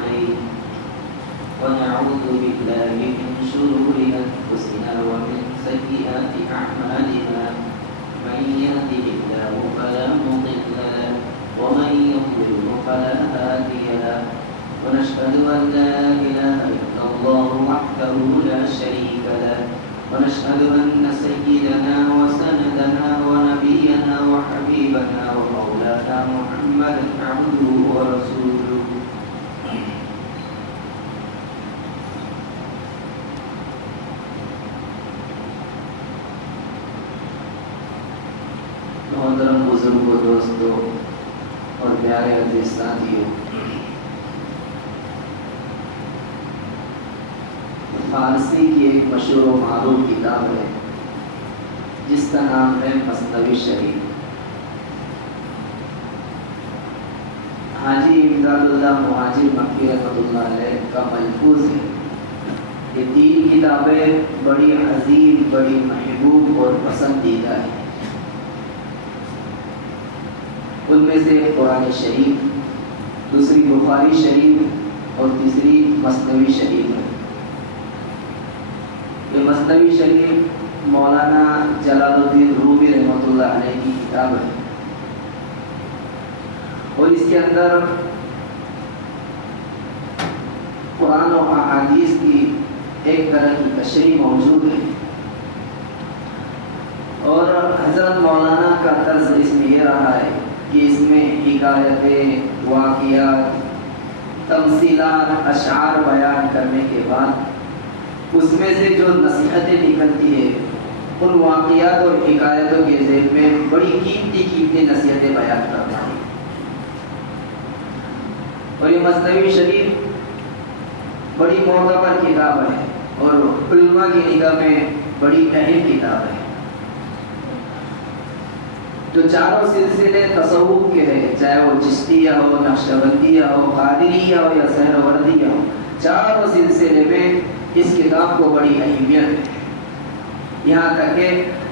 عليه ونعوذ بالله من شرور أنفسنا ومن سيئات أعمالنا من يهده الله فلا مضل له ومن يضلل فلا هادي له ونشهد أن لا إله إلا الله وحده لا شريك له ونشهد أن سيدنا وسندنا ونبينا وحبيبنا ومولانا محمدا عبده ورسوله محترم بزرگوں دوستوں اور پیارے عزیز ساتھیوں، فارسی کی ایک مشہور و معروف کتاب ہے جس کا نام ہے مثنوی شریف۔ حاجی امداد اللہ مہاجر مکی رحمۃ اللہ علیہ کا ملفوظ ہے۔ یہ تین کتابیں بڑی عظیم، بڑی محبوب اور پسندیدہ ہیں۔ ان میں سے قرآن شریف، دوسری بخاری شریف اور تیسری مثنوی شریف ہے۔ یہ مثنوی شریف مولانا جلال الدین رومی رحمۃ اللہ علیہ کی کتاب ہے، اور اس کے اندر قرآن و احادیث کی ایک طرح کی تشریح موجود ہے، اور حضرت مولانا کا طرز اس میں یہ رہا ہے کہ اس میں حکایتیں، واقعات، تمثیلات، اشعار بیان کرنے کے بعد اس میں سے جو نصیحتیں نکلتی ہے، ان واقعات اور حکایتوں کے ذیل میں بڑی قیمتی نصیحتیں بیان کرتا ہے۔ اور یہ مثنوی شریف بڑی معتبر کتاب ہے اور علماء کی نگاہ میں بڑی اہم کتاب ہے۔ جو چاروں سلسلے تصوف کے ہیں، چاہے وہ چشتیہ ہو، نقشبندیہ ہو، قادریہ ہو یا سہروردیہ ہو، چاروں سلسلے میں اس کتاب کو بڑی اہمیت ہے۔ یہاں تک کہ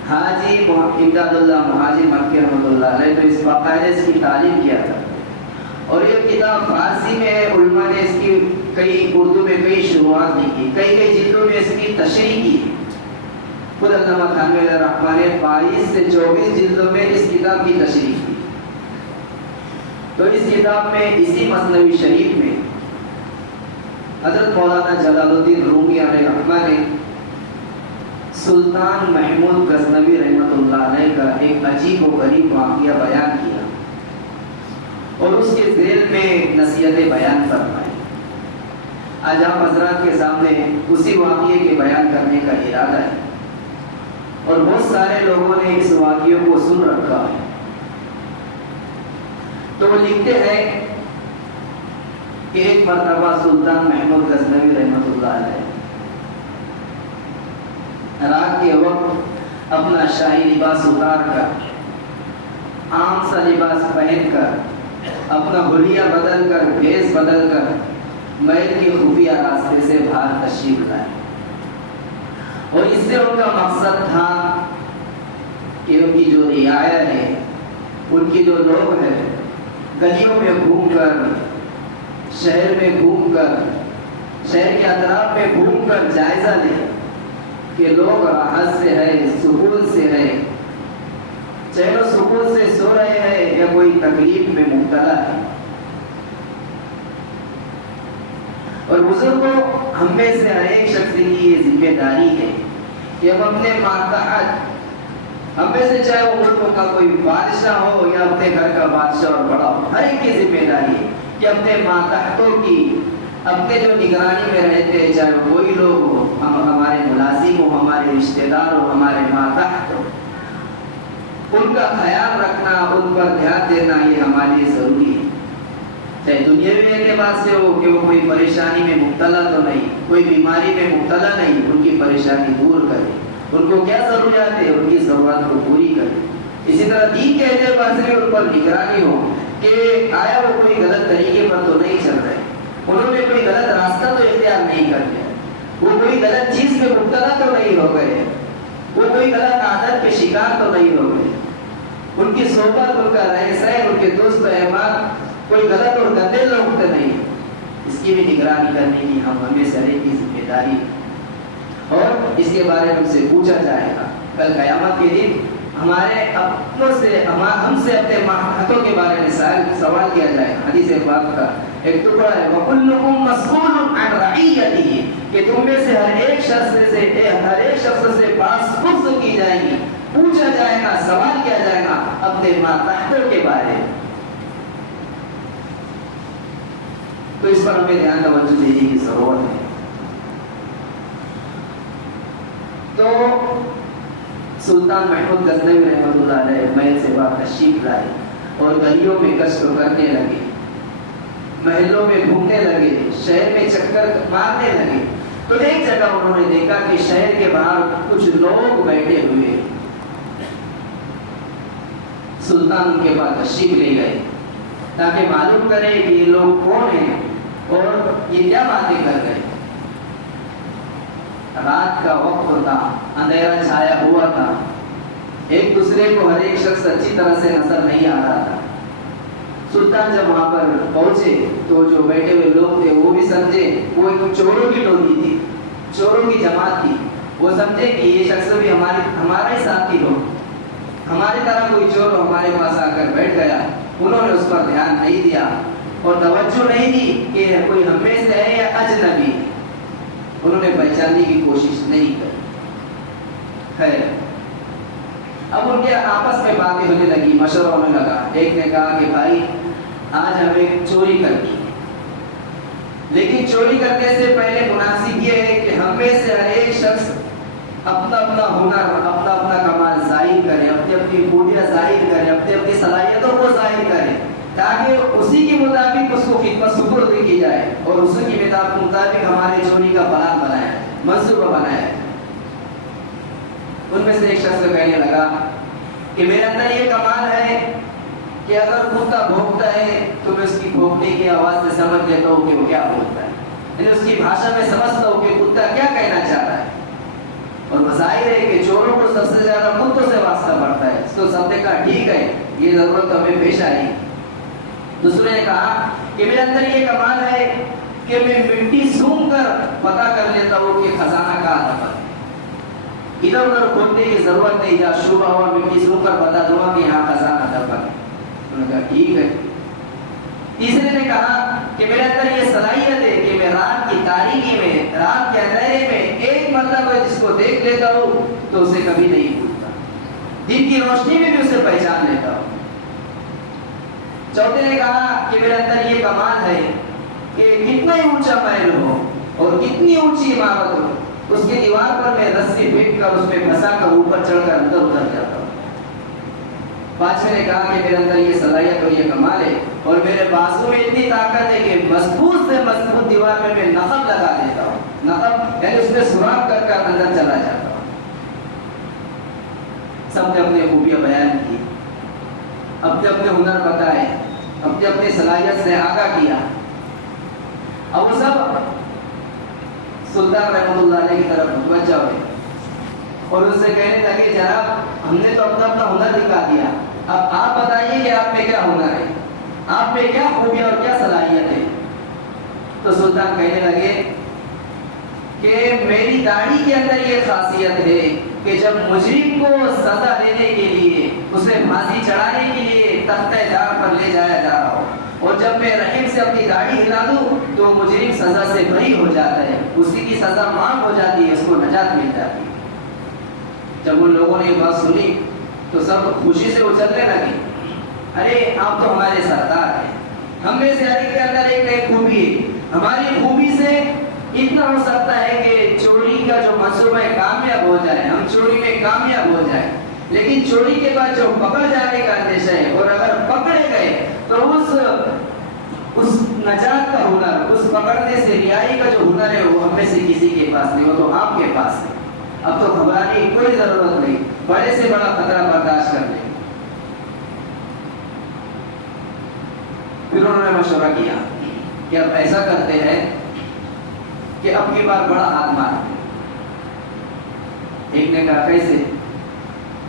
حاجی امداد اللہ مہاجر مکی رحمۃ اللہ علیہ تو اس باقاعدہ اس کی تعلیم کیا تھا، اور یہ کتاب فارسی میں ہے۔ علماء نے اس کی کئی اردو میں کئی شروعات نہیں کی، کئی جلدوں میں اس کی تشریح کی ہے۔ خود علامہ تھانوی علیہ الرحمہ نے 22 سے 24 جلدوں میں اس کتاب کی تشریح کی۔ تو اس کتاب میں، اسی مثنوی شریف میں، حضرت مولانا جلال الدین رومی علیہ الرحمہ نے سلطان محمود غزنوی رحمۃ اللہ علیہ کا ایک عجیب و غریب واقعہ بیان کیا، اور اس کے ذیل میں نصیحتیں بیان فرمائی۔ آج آپ حضرات کے سامنے اسی واقعے کے بیان کرنے کا ارادہ ہے، اور بہت سارے لوگوں نے اس واقعے کو سن رکھا ہے۔ تو وہ لکھتے ہیں کہ ایک مرتبہ سلطان محمود غزنوی رحمۃ اللہ علیہ رات کے وقت اپنا شاہی لباس اتار کر، عام سا لباس پہن کر، اپنا حلیہ بدل کر، بھیس بدل کر محل کے خفیہ راستے سے باہر تشریف لائے، اور اس سے ان کا مقصد تھا کہ ان کی جو رعایا ہے، ان کی جو لوگ ہیں، گلیوں میں گھوم کر، شہر میں گھوم کر، شہر کے اطراف میں گھوم کر جائزہ لے کہ لوگ راحت سے ہے، سکون سے ہے، چین و سکون سے سو رہے ہیں یا کوئی تکلیف میں مبتلا ہے۔ اور بزرگوں، ہم میں سے ہر ایک شخص کی یہ ذمہ داری ہے کہ ہم اپنے ماتحت، ہم میں سے چاہے وہ ملک کا کوئی بادشاہ ہو یا اپنے گھر کا بادشاہ اور بڑا ہو، ہر ایک کی ذمہ داری ہے کہ اپنے ماتحتوں کی، اپنے جو نگرانی میں رہتے ہیں، چاہے کوئی لوگ ہو، ہمارے ملازم ہو، ہمارے رشتہ دار ہو، ہمارے ماتحت ہو، ان کا خیال رکھنا، ان پر دھیان دینا، یہ ہمارے لیے ضروری ہے۔ چاہے دنیاوی اعتبار سے ہو کہ وہ کوئی پریشانی میں مبتلا تو نہیں، کوئی بیماری میں مبتلا نہیں، ان کی پریشانی دور کرے، ان کو کیا ضروریات ہے ان کی ضرورت کو پوری کرے۔ اسی طرح دین کے اعتبار سے ان پر نگرانی ہو کہ آیا وہ کوئی غلط طریقے پر تو نہیں چل رہے، انہوں نے کوئی غلط راستہ تو اختیار نہیں کر لیا، وہ کوئی غلط چیز میں مبتلا تو نہیں ہو گئے، وہ کوئی غلط عادت کے شکار تو نہیں ہو گئے، ان کی صحبت، ان کا رہن سہن، ان کے دوست و احباب کوئی غلط اور گندے لوگ تو نہیں، اس کی بھی نگرانی کرنے کی ہمیں سے ہر ایک کی ذمہ داری ہے، اور اس کے بارے میں ہم سے پوچھا جائے گا کل قیامت کے دن۔ ہمارے اپنوں سے ہم سے اپنے ماتحتوں کے بارے میں سوال کیا جائے گا۔ حدیث پاک کا ایک ٹکڑا ہے، وَكُلُّكُمْ مَسْئُولٌ عَنْ رَعِيَّتِهِ، کہ تم میں سے ہر ایک شخص سے پاس پرس کی جائے گی، پوچھا جائے گا، سوال کیا جائے گا اپنے ماتحتوں کے بارے میں۔ تو اس پر ہمیں دھیان توجہ دینے کی ضرورت ہے۔ تو سلطان محمود غزنوی رحمۃ اللہ علیہ محل سے باہر تشریف لائے اور گلیوں میں گشت کرنے لگے، محلوں میں گھومنے لگے، شہر میں چکر مارنے لگے۔ تو ایک جگہ انہوں نے دیکھا کہ شہر کے باہر کچھ لوگ بیٹھے ہوئے، سلطان ان کے پاس تشریف لے گئے تاکہ معلوم کرے کہ یہ لوگ کون ہیں اور یہ کیا باتیں کر رہے ہیں۔ رات کا وقت تھا، اندھیرا چھایا ہوا تھا، ایک دوسرے کو ہر ایک شخص اچھی طرح سے نظر نہیں آ رہا تھا۔ سلطان جب وہاں پر پہنچے تو جو بیٹھے ہوئے لوگ تھے وہ بھی سمجھے وہ ایک چوروں کی ٹولی تھی، چوروں کی جماعت تھی۔ وہ سمجھے کہ یہ شخص بھی ہمارا ہی ساتھی ہو، ہماری طرح کوئی چور ہمارے پاس آ کر بیٹھ گیا۔ انہوں نے اس پر دھیان نہیں دیا اور توجہ نہیں دی کہ کوئی ہم میں سے ہے یا اجنبی، انہوں نے پہچاننے کی کوشش نہیں کی۔ خیر، اب ان کے آپس میں باتیں ہونے لگی، مشورہ ہونے لگا۔ ایک نے کہا کہ بھائی آج ہمیں چوری کرنی ہے، لیکن چوری کرنے سے پہلے مناسب یہ ہے کہ ہم میں سے ہر ایک شخص اپنا اپنا ہنر، اپنا اپنا کمال ظاہر کرے، اپنی اپنی خوبیاں ظاہر کرے، اپنی اپنی صلاحیتوں کو ظاہر کرے، تاکہ اسی کے مطابق اس کو خدمت سپرد کی جائے اور اسی کے مطابق ہمارے چوری کا پلان بنایا جائے، منصوبہ بنایا جائے۔ ان میں سے ایک شخص کہنے لگا کہ میرے اندر یہ کمال ہے کہ اگر کتا بھونکتا ہے تو میں اس کی بھونکنے کی آواز سے سمجھ لیتا ہوں کہ وہ کیا بولتا ہے، یعنی اس کی بھاشا میں سمجھتا ہوں کہ کتا کیا کہنا چاہ رہا ہے۔ اور بظاہر ہے کہ چوروں کو سب سے زیادہ کتوں سے واسطہ پڑتا ہے، تو سب نے کہا ٹھیک ہے، یہ ضرورت ہمیں پیش آئی۔ دوسرے نے کہا کہ میرے اندر یہ کمال ہے کہ میں مٹی سونگھ کر پتہ کر لیتا ہوں کہ خزانہ کہاں دفن ہے، ادھر ادھر کھودنے کی ضرورت نہیں، یا شبہ اور مٹی سونگھ کر بتا دوں گا کہ یہاں خزانہ دفن ہے۔ انہوں نے کہا ٹھیک ہے۔ تیسرے نے کہا کہ میرے اندر یہ صلاحیت ہے کہ میں رات کی تاریکی میں، رات کے اندھیرے میں ایک مرتبہ جس کو دیکھ لیتا ہوں تو اسے کبھی نہیں بھولتا، دن کی روشنی میں بھی اسے پہچان لیتا ہوں۔ چوتھے نے کہا کہ میرے اندر یہ کمال ہے کہ کتنا ہی اونچا محل ہو اور کتنی اونچی عمارت ہو، اس کی دیوار پر میں رسی پھینک کر اس میں پھنسا کر اوپر چڑھ کر اندر اتر جاتا ہوں۔ پانچویں نے کہا کہ میرے اندر یہ صلاحیت اور یہ کمال ہے اور میرے بازو میں اتنی طاقت ہے کہ مضبوط سے مضبوط دیوار میں نقب لگا دیتا ہوں، نقب یعنی اس میں سوراخ کر کر اندر چلا جاتا ہوں۔ سب نے اپنی خوبیاں بیان کی، اپنے اپنے ہنر بتائے، اپنے اپنے صلاحیت سے آگاہ کیا۔ اب وہ سب سلطان رحمۃ اللہ علیہ کی طرف متوجہ ہوئے اور ان سے کہنے لگے جناب ہم نے تو اپنا اپنا ہنر دکھا دیا، اب آپ بتائیے کہ آپ میں کیا ہنر ہے، آپ میں کیا خوبیاں اور کیا صلاحیت ہے۔ تو سلطان کہنے لگے کہ میری داڑھی کے اندر یہ خاصیت ہے کہ جب مجرم کو سزا دینے کے لیے، اسے پھانسی چڑھانے کے لیے تختہ دار پر لے جایا جا رہا ہو اور جب میں رحم سے اپنی داڑھی ہلا دوں تو مجرم سزا سے بری ہو جاتا ہے، اسی کی سزا معاف ہو جاتی ہے، اس کو نجات مل جاتی ہے۔ جب ان لوگوں نے یہ بات سنی تو سب خوشی سے اچھلنے لگے، ارے آپ تو ہمارے سردار ہیں، ہم میں سے ہر ایک کے اندر ایک نئی خوبی ہے، ہماری خوبی سے اتنا ہو سکتا ہے کہ چوری کا جو منصوبہ ہے کامیاب ہو جائے، ہم چوری میں کامیاب ہو جائیں، لیکن چوری کے بعد جو پکڑ جانے کا اندیشہ ہے اور اگر پکڑے گئے تو اس نجات کا ہنر، اس پکڑنے سے رہائی کا جو ہنر ہے وہ ہم میں سے کسی کے پاس نہیں، وہ تو آپ کے پاس ہے۔ اب تو گھبرانے کی کوئی ضرورت نہیں، بڑے سے بڑا خطرہ برداشت کر لیں۔ پھر انہوں نے مشورہ کیا کہ اب ایسا کرتے ہیں کہ اب کی بار بڑا ہاتھ مارتے۔ ایک نے کہا کیسے؟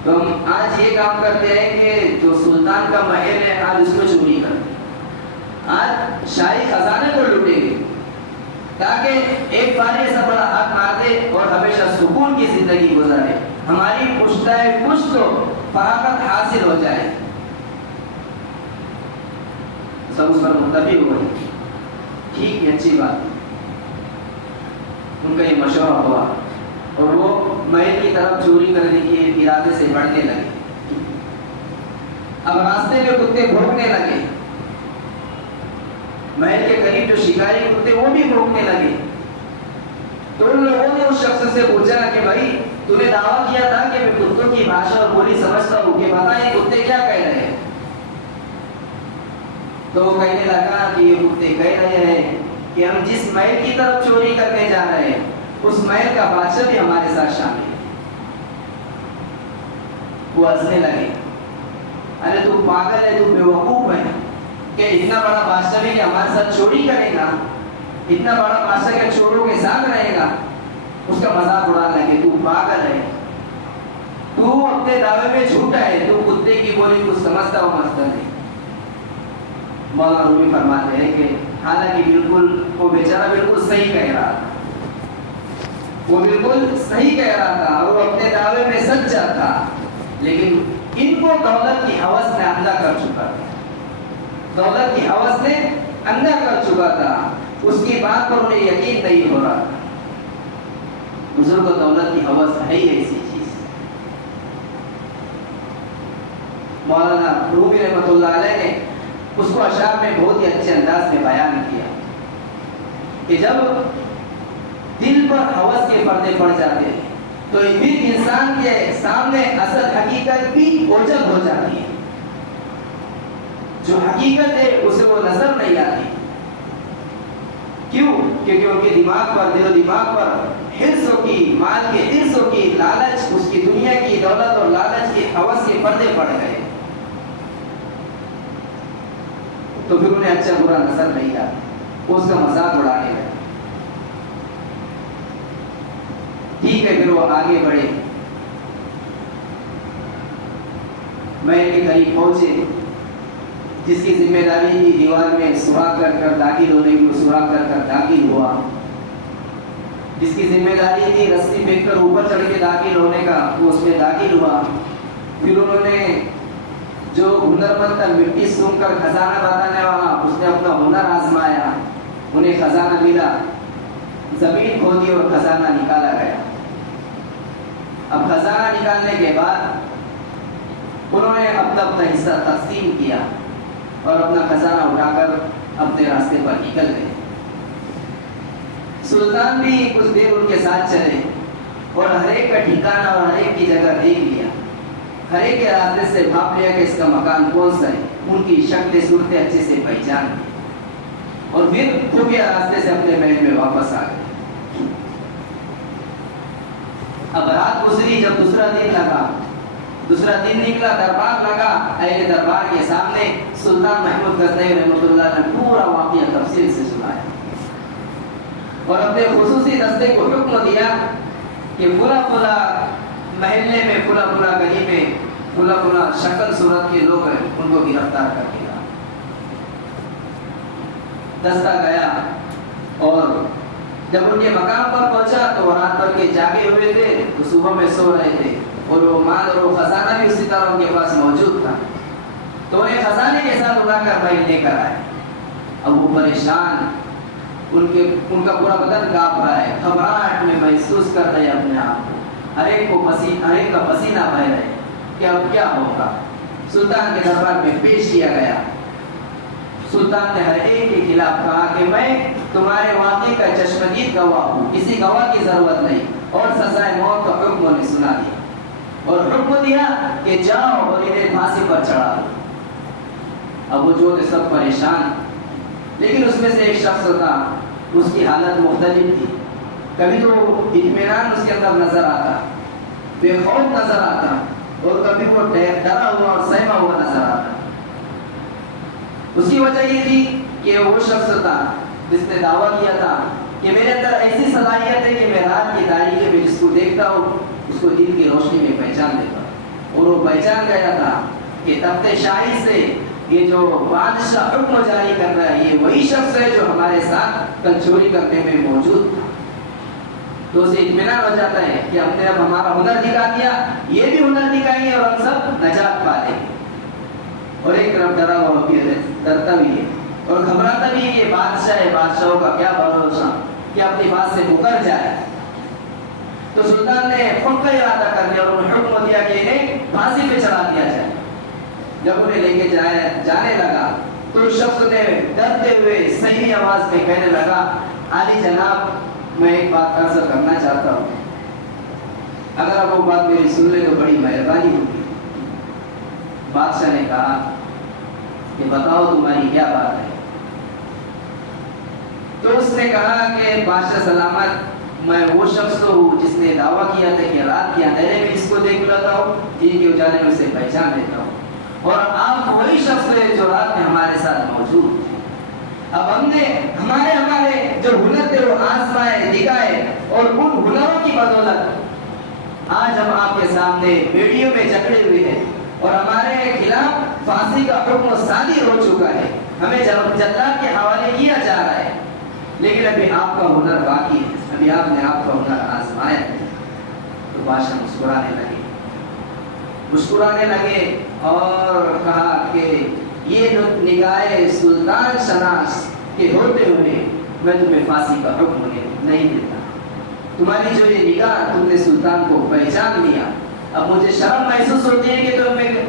تو ہم آج یہ کام کرتے ہیں کہ جو سلطان کا محل ہے آج اس کو چوری کرتے ہیں، آج شاہی خزانے کو لوٹے گی تاکہ ایک بار ایسا بڑا ہاتھ مار دے اور ہمیشہ سکون کی زندگی گزارے، ہماری پشتائے پشت کو فراغت حاصل ہو جائے۔ سب اس پر متفق ہوئے، ٹھیک ہے، اچھی بات۔ ان کا یہ مشورہ ہوا اور وہ محل کی طرف چوری کرنے کے ارادے سے بڑھنے لگے۔ اب راستے میں کتے بھونکنے لگے، محل کے قریب جو شکاری کتے وہ بھی بھونکنے لگے۔ تو ان لوگوں نے اس شخص سے پوچھا کہ بھائی تو نے دعویٰ کیا تھا کہ میں کتوں کی بھاشا اور بولی سمجھتا ہوں، کہ بتا یہ کتے کیا کہہ رہے ہیں؟ تو وہ کہنے لگا کہ یہ کتے کہہ رہے ہیں کہ ہم جس محل کی طرف چوری کرنے جا رہے ہیں اس محل کا بادشاہ بھی ہمارے ساتھ شامل ہے۔ وہ ہنسنے لگے، ارے تو پاگل ہے، تو بیوقوف ہے کہ اتنا بڑا بادشاہ بھی کہ ہمارے ساتھ چوری کرے گا، اتنا بڑا بادشاہ کے چوروں کے ساتھ رہے گا؟ اس کا مذاق اڑانے لگے، تو پاگل ہے، تو اپنے دعوے میں جھوٹا ہے، تو کتے کی بولی کو سمجھتا ہو مسئلہ نہیں۔ مولانا رومی فرماتے ہیں کہ حالانکہ بالکل وہ بیچارہ بالکل صحیح کہہ رہا تھا، وہ بالکل صحیح کہہ رہا تھا اور وہ اپنے دعوے میں سچا تھا، لیکن ان کو دولت کی ہوس نے اندھا کر چکا تھا، دولت کی ہوس نے اندھا کر چکا تھا، اس کی بات پر انہیں یقین نہیں ہو رہا تھا۔ بزرگ کو دولت کی ہوس ہے ہی ایسی چیز۔ مولانا رومی رحمۃ اللہ علیہ نے اس کو اشعار میں بہت ہی اچھے انداز میں بیان کیا کہ جب دل پر ہوس کے پردے پڑ جاتے ہیں تو پھر انسان کے سامنے اصل حقیقت بھی اوجھل ہو جاتی ہے، جو حقیقت ہے اسے وہ نظر نہیں آتی۔ کیوں؟ کیونکہ ان کے دماغ پر، دل و دماغ پر حرصوں کی، مال کے حرصوں کی، لالچ، اس کی دنیا کی دولت اور لالچ کے ہوس کے پردے پڑ گئے، تو پھر انہیں اچھا برا نظر نہیں آتا، وہ اس کا مذاق اڑانے لگے۔ ٹھیک ہے، پھر وہ آگے بڑھے، محل کے قریب پہنچے، جس کی ذمہ داری تھی دیوار میں سوراخ کر کر داخل ہونے کی، سوراخ کر کر داخل ہوا، جس کی ذمہ داری تھی رسی پھینک کر اوپر چڑھ کے داخل ہونے کا، وہ اس میں داخل ہوا۔ پھر انہوں نے جو ہنرمند تھا مٹی سونگ کر خزانہ بتانے والا، اس نے اپنا ہنر آزمایا، انہیں خزانہ ملا، زمین کھودی اور خزانہ نکالا گیا۔ اب خزانہ نکالنے کے بعد انہوں نے اپنا حصہ تقسیم کیا اور اپنا خزانہ اٹھا کر اپنے راستے پر نکل گئے۔ سلطان بھی کچھ دیر ان کے ساتھ چلے اور ہر ایک کا ٹھکانہ اور ہر ایک کی جگہ دیکھ لیا، ہر ایک کے راستے سے بھاپ لیا کہ اس کا مکان کون سا ہے، ان کی شکلیں صورتیں اچھے سے پہچان لی اور پھر خفیہ راستے سے اپنے محل میں واپس آ گئے۔ اب رات گزری، جب دوسرا دن لگا، دوسرا دن نکلا، دربار لگا، اہل دربار کے سامنے سلطان محمود غزنوی رحمۃ اللہ نے پورا واقعہ تفصیل سے سنایا اور اپنے خصوصی دستے کو حکم دیا کہ فلاں فلاں محلے میں، فلاں فلاں گلی میں فلاں فلاں شکل صورت کے لوگ ہیں، ان کو گرفتار کر دیا۔ دستہ گیا اور جب ان کے مقام پر پہنچا تو وہ رات بھر کے جاگے ہوئے تھے، تو صبح میں سو رہے تھے اور وہ مال اور وہ خزانہ بھی اسی طرح ان کے پاس موجود تھا، تو انہیں خزانے کے ساتھ اڑا کر بھائی لے کر آئے۔ اب وہ پریشان، ان کا پورا بدن کانپ رہا ہے، گھبراہٹ میں محسوس کر رہے اپنے آپ کو، ہر ایک کا پسینہ بہہ رہے کہ اب کیا ہوگا۔ سلطان کے دربار میں پیش کیا گیا۔ سلطان نے ہر ایک کے خلاف کہا کہ میں تمہارے واقعے کا چشمدید گواہ ہوں، کسی گواہ کی ضرورت نہیں، اور سزائے موت کا حکم انہیں سنا دیا اور حکم دیا کہ جاؤ اور انہیں پھانسی پر چڑھا دو۔ اب وہ جو سب پریشان، لیکن اس میں سے ایک شخص تھا، اس کی حالت مختلف تھی، کبھی تو اطمینان اس کے اندر نظر آتا، بے خوف نظر آتا، اور کبھی وہ ڈرا ہوا اور سہما ہوا نظر آتا۔ اس کی وجہ یہ تھی کہ وہ شخص تھا جس نے دعویٰ کیا تھا کہ میرے اندر ایسی صلاحیت ہے کہ میں رات کی تاریکی میں جس کو دیکھتا ہوں اس کو دن کی روشنی میں پہچان لیتا ہوں، اور وہ پہچان گیا تھا کہ تخت شاہی سے یہ جو بادشاہ حکم جاری کر رہا ہے یہ وہی شخص ہے جو ہمارے ساتھ کل چوری کرنے میں موجود تھا. تو اسے اطمینان ہو جاتا ہے کہ ہم نے اب ہمارا ہنر دکھا دیا, یہ بھی ہنر دکھائیں گے اور ہم سب نجات پا لیں گے. اور ایک طرف ڈرا ہوا بھی ہے, ڈرتا بھی ہے اور گھبراتا بھی ہے کہ بادشاہ ہے, بادشاہوں کا کیا بھروسہ کہ اپنی بات سے مکر جائے. تو سلطان نے پکا ارادہ کر لیا اور انہیں حکم دیا کہ انہیں پھانسی پہ چڑھا دیا جائے. جب انہیں لے کے جانے لگا تو اس شخص نے ڈرتے ہوئے صحیح آواز میں کہنے لگا, عالی جناب میں ایک بات عرض کرنا چاہتا ہوں, اگر آپ وہ بات میری سن لیں تو بڑی مہربانی ہوگی. بادشاہ نے کہا کہ بتاؤ تمہاری کیا بات ہے. تو اس نے کہا کہ بادشاہ سلامت, میں وہ شخص تو ہوں جس نے دعویٰ کیا تھا کہ رات کے اندھیرے میں اس کو دیکھ لیتا ہوں, دن کے اجالے میں اسے پہچان لیتا ہوں, اور آپ وہی شخص ہے جو رات میں ہمارے ساتھ موجود تھے. اب ہم نے ہمارے جو ہنر تھے وہ آزمائے دکھائے اور ان ہنروں کی بدولت آج ہم آپ کے سامنے ویڈیو میں جکڑے ہوئے ہیں اور ہمارے خلاف پھانسی کا حکم صادر ہو چکا ہے, ہمیں جلاد کے حوالے کیا جا رہا ہے. لیکن ابھی آپ کا ہنر باقی ہے, ابھی آپ نے آپ کا ہنر آزمایا ہے. تو بادشاہ مسکرانے لگے اور کہا کہ یہ نگاہ سلطان شناس کے ہوتے ہوئے میں تمہیں پھانسی کا حکم نہیں دیتا. تمہاری جو یہ نگاہ, تم نے سلطان کو پہچان لیا, اب مجھے شرم محسوس ہوتی ہے کہ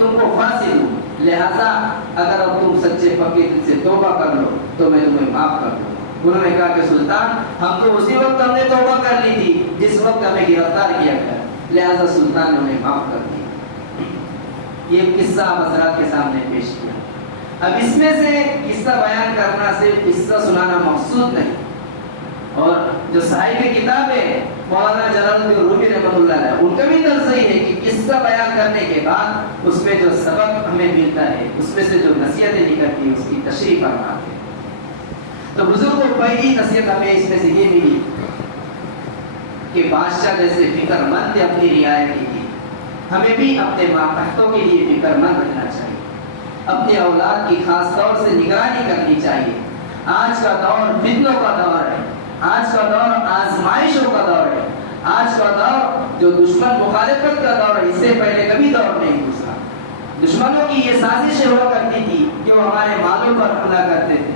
تم کو پھانسی دوں, لہذا اگر اب تم سچے پکے دل سے توبہ کر لو تو میں تمہیں معاف کر دوں. انہوں نے کہا کہ سلطان ہم تو اسی وقت ہم نے توبہ کر لی تھی جس وقت ہمیں گرفتار کیا گیا, لہذا سلطان نے انہیں معاف کر دیا. یہ قصہ حضرات کے سامنے پیش کیا. اب اس میں سے قصہ بیان کرنا صرف قصہ سنانا مقصود نہیں, اور جو صاحب کتاب ہے مولانا جلال الدین رومی رحمۃ اللہ علیہ, ان کا بھی طرز یہی ہے کہ قصہ بیان کرنے کے بعد اس میں جو سبق ہمیں ملتا ہے, اس میں سے جو نصیحتیں نکلتی ہیں اس کی تشریح فرماتے ہیں. تو بزرگوں کو پہلی نصیحت ہمیں اس میں سے یہ ملی کہ بادشاہ جیسے فکر مند ہے اپنی رعایت کے لیے, ہمیں بھی اپنے ماتحتوں کے لیے فکر مند رہنا چاہیے, اپنے اولاد کی خاص طور سے نگرانی کرنی چاہیے. آج کا دور فتنوں کا دور ہے, آج کا دور آزمائشوں کا دور ہے, آج کا دور جو دشمن مخالفت کا دور ہے, اس سے پہلے کبھی دور نہیں گزرا. دشمنوں کی یہ سازشیں ہوا کرتی تھی کہ وہ ہمارے مالوں پر حملہ کرتے تھے,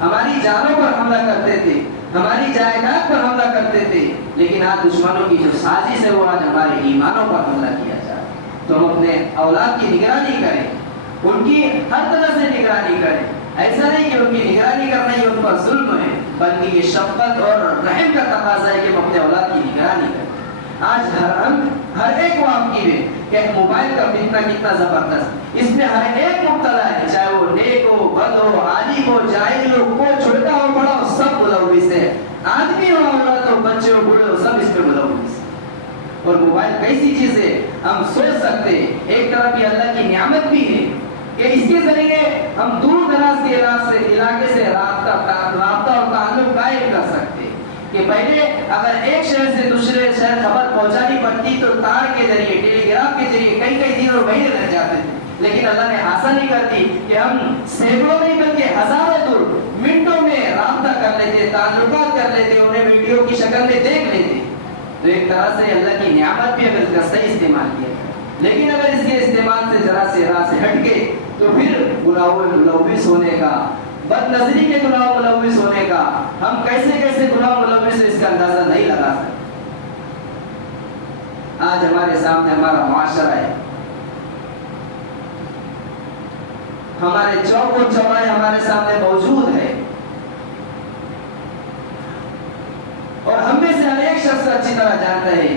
ہماری جانوں پر حملہ کرتے تھے, ہماری جائیداد پر حملہ کرتے تھے. لیکن آج دشمنوں کی جو سازش ہے وہ آج ہمارے ایمانوں پر حملہ کیا جائے. تو ہم اپنے اولاد کی نگرانی کریں, ان کی ہر طرح سے نگرانی کریں. ایسا نہیں کہ ان کی نگرانی کرنا ہی ان پر ظلم ہے, بلکہ یہ شفقت اور رحم کا تقاضا ہے کہ ہم اپنے اولاد کی نگرانی کریں. آج ہر ایک واقعی میں کہ موبائل کا فتنہ کتنا زبردست, اس میں ہر ایک مبتلا ہے, چاہے وہ نیک ہو, بد ہو, عالم ہو, جاہل ہو, کوئی چھوٹا ہو بڑا ہو, سب ملوث ہے. آدمی ہو, عورت ہو, بچے ہو, بوڑھے ہو, سب اس پہ ملوث ہے. اور موبائل کیسی چیز ہے ہم سوچ سکتے ہیں. ایک طرف یہ اللہ کی نعمت بھی ہے کہ اس کے ذریعے ہم دور دراز کے علاقے سے رابطہ اور تعلق قائم کر سکتے ہیں. کہ پہلے اگر ایک شہر سے دوسرے شہر خبر پہنچانی پڑتی تو تار کے ذریعے, ٹیلی گراف کے ذریعے کئی دن اور مہینے لگ جاتے تھے. لیکن اللہ نے آسانی کر دی کہ ہم سینکڑوں نہیں بلکہ ہزاروں دور منٹوں میں رابطہ کر لیتے, تعلقات کر لیتے, انہیں ویڈیو کی شکل میں دیکھ لیتے. تو ایک طرح سے اللہ کی نعمت بھی اگر اس کا صحیح استعمال کیا جائے, لیکن اگر اس کے استعمال سے ذرا سے راہ سے ہٹ گئے تو پھر ملوث ہونے کا, بد نظری کے گناہ ملوث ہونے کا, ہم کیسے گناہ ملوث ہے اس کا اندازہ نہیں لگا سکتے. آج ہمارے سامنے ہمارا معاشرہ ہے, ہمارے چوک و چوراہے ہمارے سامنے موجود ہے, اور ہم میں سے ہر ایک شخص اچھی طرح جانتا ہے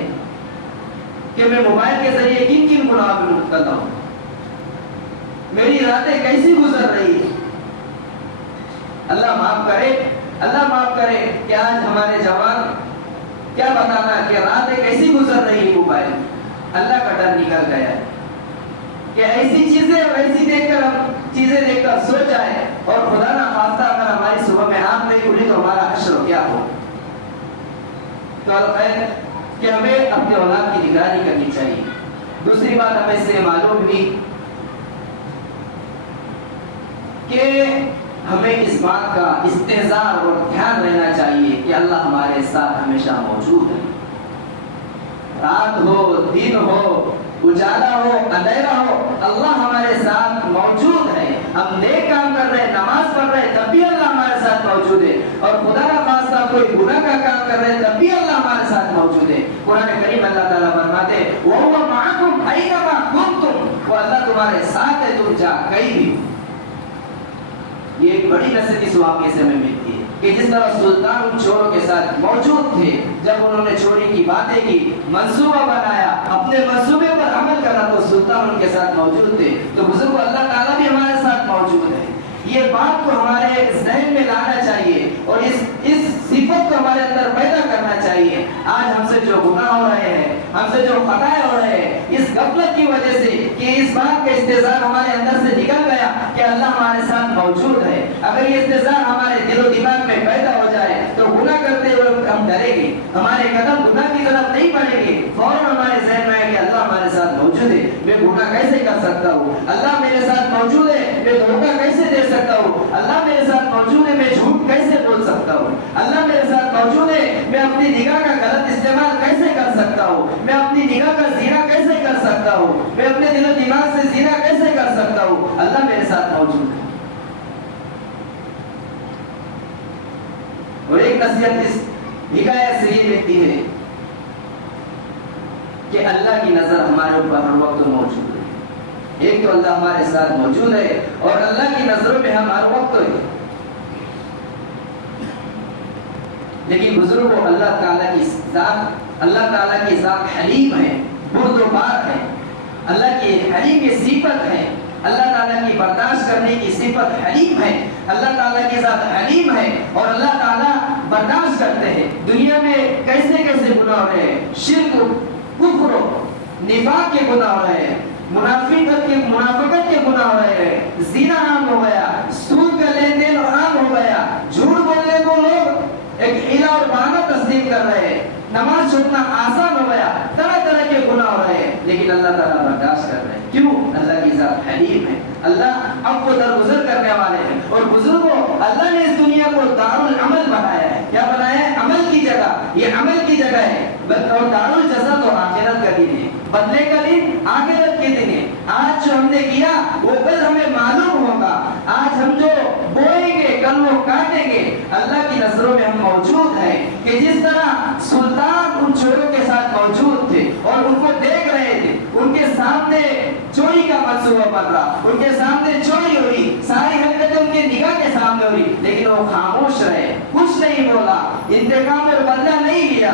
کہ میں موبائل کے ذریعے کن گناہوں میں مبتلا ہوں, میری راتیں کیسی گزر رہی ہے. اللہ معاف کرے کہ آج ہمارے جوان کیا بتانا کہ راتیں کیسی گزر رہی ہے موبائل. اللہ کا ڈر نکل گیا ہے کہ ایسی چیزیں اور ایسی چیزیں دیکھ کر سو جائے, اور خدا نہ خواستہ اگر ہماری صبح میں آنکھ نہیں کھلی تو ہمارا حشر کیا ہو. تو خیر کہ ہمیں اپنے اولاد کی نگرانی کرنی چاہیے. دوسری بات ہمیں سے معلوم ہوئی کہ ہمیں اس بات کا استحضار اور دھیان رہنا چاہیے کہ اللہ ہمارے ساتھ ہمیشہ موجود ہے. رات ہو دن ہو اجالا ہو اندھیرا ہو اللہ ہمارے ساتھ موجود ہے. ہم نیک کام کر رہے ہیں نماز پڑھ رہے ہیں تب بھی اللہ ہمارے ساتھ موجود ہے. اور خدا کا خاصہ کوئی گناہ کا کام کر رہے ہیں تب بھی اللہ ہمارے ساتھ موجود ہے. قرآن کریم اللہ تعالیٰ فرماتے ہیں وَهُوَ مَعَكُمْ أَيْنَمَا كُنْتُمْ, وہ اللہ تمہارے ساتھ ہے تم جہاں کہیں بھی. یہ ایک بڑی نصیحت اس واقعے سے ہمیں ملتی ہے کہ جس طرح سلطان ان چوروں کے ساتھ موجود تھے جب انہوں نے چوری کی باتیں کی منصوبہ بنایا اپنے منصوبے پر عمل کرا تو سلطان ان کے ساتھ موجود تھے. تو بزرگ اللہ تعالیٰ بھی ہمارے ساتھ موجود ہے. یہ بات کو ہمارے ذہن میں لانا چاہیے اور اس صفت کو ہمارے اندر پیدا کرنا چاہیے. آج ہم سے جو گناہ ہو رہے ہیں ہم سے جو خطائیں ہو رہے ہیں اس غفلت کی وجہ سے کہ اس بات کا استحضار ہمارے اندر سے نکل گیا کہ اللہ ہمارے ساتھ موجود ہے. اگر یہ استحضار ہمارے دل و دماغ میں پیدا ہو جائے تو گناہ کرتے ہوئے ہم ڈریں گے, ہمارے قدم گناہ کی طرف نہیں بڑھیں گے. فوراً ہمارے ذہن میں ہے کہ اللہ ہمارے ساتھ موجود ہے, میں گناہ کیسے کر سکتا ہوں, اللہ میرے ساتھ موجود ہے, میں دھوکہ کیسے دے سکتا ہوں, اللہ میرے ساتھ موجود ہے, میں جھوٹ کیسے بول سکتا ہوں, اللہ میرے ساتھ موجود ہے, میں اپنی نگاہ کا غلط استعمال کیسے کر سکتا ہوں, میں اپنی نگاہ کا زنا کیسے کر سکتا ہوں, میں اپنے دل و دماغ سے زنا کیسے کر سکتا ہوں, اللہ میرے ساتھ موجود ہے. اور ایک نصیحت اس حکایت سے یہ ملتی ہے کہ اللہ کی نظر ہمارے اوپر ہر وقت موجود ہے. ایک تو اللہ ہمارے ساتھ موجود ہے اور اللہ کی نظروں میں ہم ہر وقت ہے. لیکن بزرگوں اللہ تعالیٰ کی ذات حلیم ہے, بردبار ہے. اللہ کی حلیم کی صفت ہے, اللہ تعالیٰ کی برداشت کرنے کی صفت حلیم ہے. اللہ تعالیٰ کی ذات حلیم ہے اور اللہ تعالیٰ برداشت کرتے ہیں. دنیا میں کیسے کیسے گناہ ہو رہے ہیں, شرک کفر نفاق کے گناہ ہو رہے ہیں, منافقت کے گناہ ہو رہے ہیں, زنا عام ہو گیا, سود کا لین دین عام ہو گیا, جھوٹ بولنے کو لوگ ایک حیلہ اور بہانہ تسلیم کر رہے ہیں, نماز چھوڑنا آسان ہو گیا, طرح طرح کے گناہ ہو رہے ہیں. لیکن اللہ تعالیٰ برداشت کر رہے ہیں. کیوں؟ اللہ کی ذات حلیم ہے, اللہ اب کو درگزر کرنے والے ہیں. اور بزرگوں اللہ نے اس دنیا کو دارالعمل بنایا ہے. کیا بنایا ہے؟ عمل کی جگہ. یہ عمل کی جگہ ہے اور دارالجزا تو آخرت کا دن ہے, بدلے کا دن آخرت کے دن ہے. آج جو ہم نے کیا وہ کل ہمیں معلوم ہوگا. آج ہم جو بوئیں گے کل وہ کاٹیں گے. اللہ کی نظروں میں ہم موجود ہیں کہ جس طرح سلطان ان چوروں کے ساتھ موجود تھے اور ان کو دیکھ رہے تھے, ان کے سامنے چوری کا منصوبہ بن رہا, ان کے سامنے چوری ہو رہی, ساری حرکتیں ان کے نگاہ کے سامنے ہو رہی, لیکن وہ خاموش رہے, کچھ نہیں بولا, انتقام اور بدلہ نہیں لیا.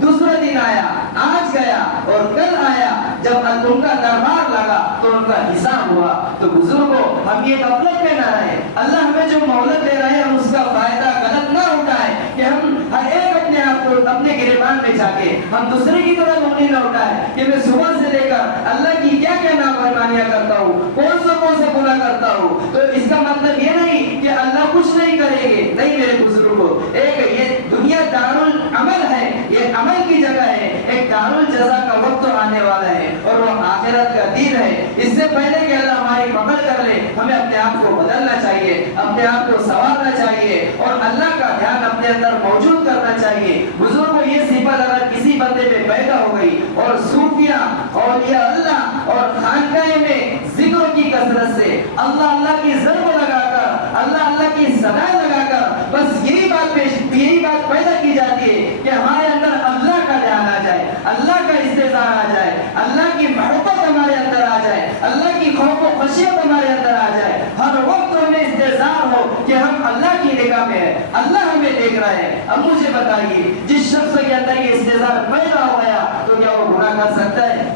دوسرا دن آیا, آج گیا اور کل آیا, جب ان کا دربار لگا تو ان کا حساب ہوا. تو بزرگوں ہم یہ غفلت میں نہ رہے. اللہ ہمیں جو مہلت دے رہے ہیں ہم اس کا فائدہ غلط نہ اٹھائیں کہ ہم ہر ایک اپنے آپ کو اپنے گریبان میں جا کے ہم دوسرے کی طرح انگلی نہ اٹھائیں کہ میں صبح سے لے کر اللہ کی کیا کیا نافرمانیاں کرتا ہوں, کون سا گناہ کرتا ہوں. تو اس کا مطلب یہ نہیں کہ اللہ کچھ نہیں کریں گے. نہیں میرے بزرگوں, ایک یہ دنیا دارالعمل ہے, یہ عمل کی جگہ ہے. ایک دارالجزا کا وقت آنے والا ہے اور وہ آخرت کا دن ہے. اس سے پہلے کہ اللہ ہماری پکڑ کر لے ہمیں اپنے آپ کو بدلنا چاہیے, اپنے آپ کو سنوارنا چاہیے اور اللہ کا دھیان اپنے اندر موجود کرنا چاہیے. بزرگوں یہ صفت اگر کسی بندے میں پیدا ہو گئی اور صوفیہ اولیاء اللہ اور خانقاہ میں ذکر کی کثرت سے اللہ کی ضرب لگا کر اللہ کی صدائیں لگا کر بس یہی بات پیدا کی جاتی ہے کہ ہمارے اندر اللہ کا دھیان آ جائے, اللہ کا استحضار آ جائے, اللہ کی محبت ہمارے اندر آ جائے, اللہ کی خوف و خشیت ہمارے اندر آ جائے. ہر وقت ہمیں استحضار ہو کہ ہم اللہ کی نگاہ میں ہیں, اللہ ہمیں دیکھ رہا ہے. اب مجھے بتائیے جس شخص کے اندر یہ استحضار پیدا ہو گیا تو کیا وہ گناہ کر سکتا ہے؟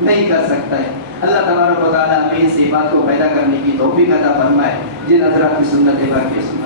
نہیں کر سکتا ہے. اللہ تبارک و تعالیٰ ہمیں اس بات کو پیدا کرنے کی توفیق عطا فرمائے. جن حضرات کی سنت ہے باقی سنت